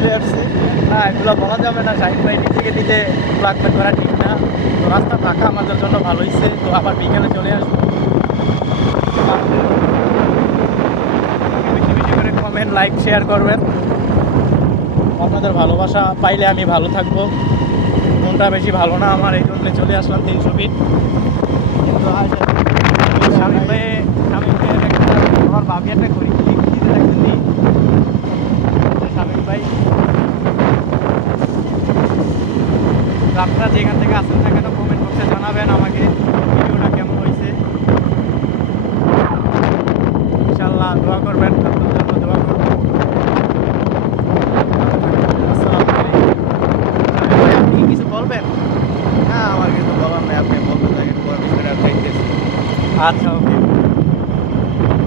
চলে আসছি। না এগুলো বলা যাবে না, শাহিন ভাই নিজেকে নিজে ব্ল্যাকমেল করা ঠিক না। তো রাস্তা ফাঁকা আমাদের জন্য ভালো হয়েছে, তো আবার বিকেলে চলে আসবো। বেশি বেশি করে কমেন্ট লাইক শেয়ার করবেন, আপনাদের ভালোবাসা পাইলে আমি ভালো থাকবো। মনটা বেশি ভালো না আমার, এই জন্য চলে আসলাম 300 ফিট। কিন্তু স্বামী ভাই একটা আমার ভাবি একটা ঘড়ি কিনতে দেখতেছি স্বামী ভাই। তো আপনারা যেখান থেকে আসেন না কেন কমেন্ট বক্সে জানাবেন আমাকে ভিডিওটা কেমন হয়েছে। ইনশাল্লাহ দোয়া করবেন, আপনাদের জন্য দোয়া করবো। আসসালামু আলাইকুম। স্বামী ভাই আপনি কি কিছু বলবেন? না, আমার কিছু বলার নেই, আপনি বলতে থাকেন, পরে বিষয়টা দেখতেছি। আচ্ছা ওকে।